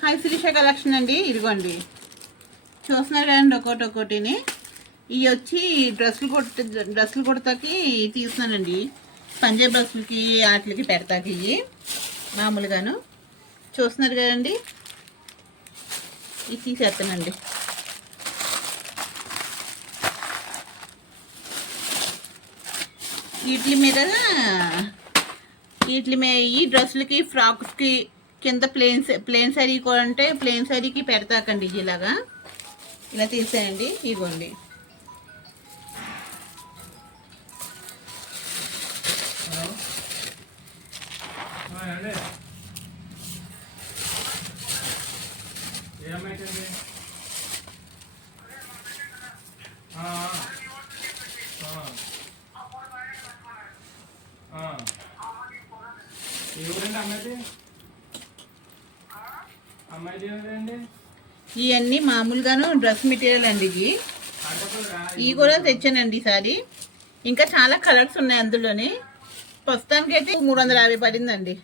Hi Sirisha collection అండి. ఇదిగోండి చూస్తున్నారు కదండి ఒక్కొక్కటిని. ఇవి వచ్చి డ్రెస్సులు కుడతాకి తీస్తున్నానండి. పంజాబ్ డ్రెస్సులకి వాటికి పెడతాకి ఇవి మామూలుగాను చూస్తున్నారు కదండి. ఇవి తీసేస్తానండి. వీటి మీద ఈ డ్రెస్సులకి ఫ్రాక్స్కి కింద ప్లేన్ శారీ అంటే ప్లేన్ శారీకి పెడతాకండి. ఇలాగా ఇలా తీసేయండి. ఇవ్వండి ఇవన్నీ మామూలుగాను డ్రెస్ మెటీరియల్ అండి. ఇవి కూడా తెచ్చానండి ఈసారి. ఇంకా చాలా కలర్స్ ఉన్నాయి అందులోనే. ప్రస్తుతానికైతే 350 పడిందండి.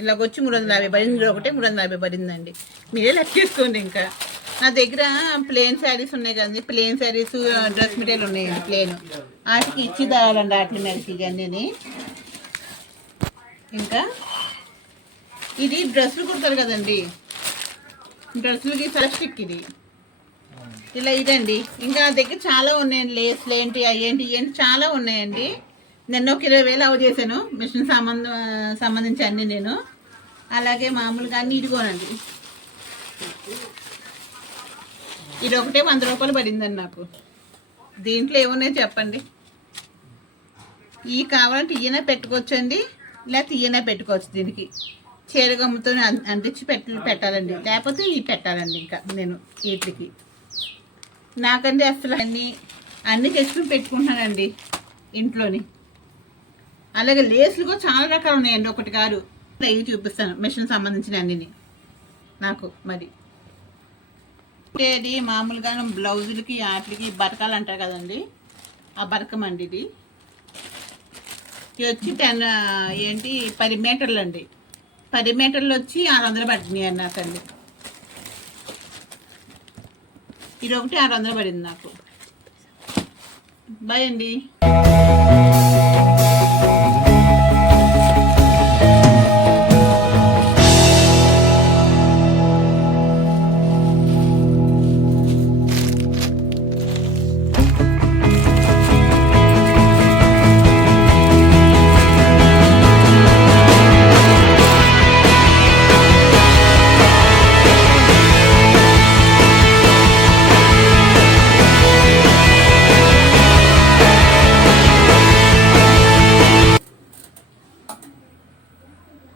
ఇలాగొచ్చి 350 పడింది. ఒకటే 350 పడిందండి. మీరే లెక్కేసుకోండి. ఇంకా నా దగ్గర ప్లేన్ శారీస్ ఉన్నాయి కదండి. ప్లేన్ శారీస్ డ్రెస్ మెటీరియల్ ఉన్నాయండి. ప్లేన్ వాటికి ఇచ్చి దావాలండి. వాటి మీదకి ఇవన్నీ. ఇంకా ఇది డ్రెస్సులు కుడతారు కదండి. డ్రెస్సులకి ప్లాస్టిక్ ఇది ఇలా ఇదండి. ఇంకా దగ్గర చాలా ఉన్నాయండి. లేస్లు ఏంటి అయ్యేంటి ఇవేంటి చాలా ఉన్నాయండి. నిన్న ఒక 20,000 అవ చేశాను మిషన్ సంబంధించి అన్నీ నేను. అలాగే మామూలుగా అన్నీ ఇదిగోనండి. ఇది ఒకటే 100 రూపాయలు పడిందండి నాకు. దీంట్లో ఏమున్నాయో చెప్పండి. ఇవి కావాలంటే ఈయన పెట్టుకోవచ్చండి, లేకపోతే ఈయన పెట్టుకోవచ్చు. దీనికి చీరగమ్ముతో అంటించి పెట్టాలండి. లేకపోతే ఇవి పెట్టాలండి. ఇంకా నేను వీటికి నాకండి అసలు అన్నీ తెచ్చుకుని పెట్టుకుంటున్నానండి ఇంట్లోని. అలాగే లేసులు కూడా చాలా రకాలు ఉన్నాయండి. ఒకటి కాదు. ఇవి చూపిస్తాను మిషన్ సంబంధించిన అన్నిని నాకు. మరి ఇది మామూలుగా బ్లౌజులకి వాటికి బరకాలు అంటారు కదండి. ఆ బరకం అండి ఇది. వచ్చి 10 మీటర్లు అండి. 10 మీటర్లు వచ్చి 600 పడుతున్నాయి అన్న నాకండి. ఇది ఒకటి 600 పడింది నాకు. బాయ్ అండి.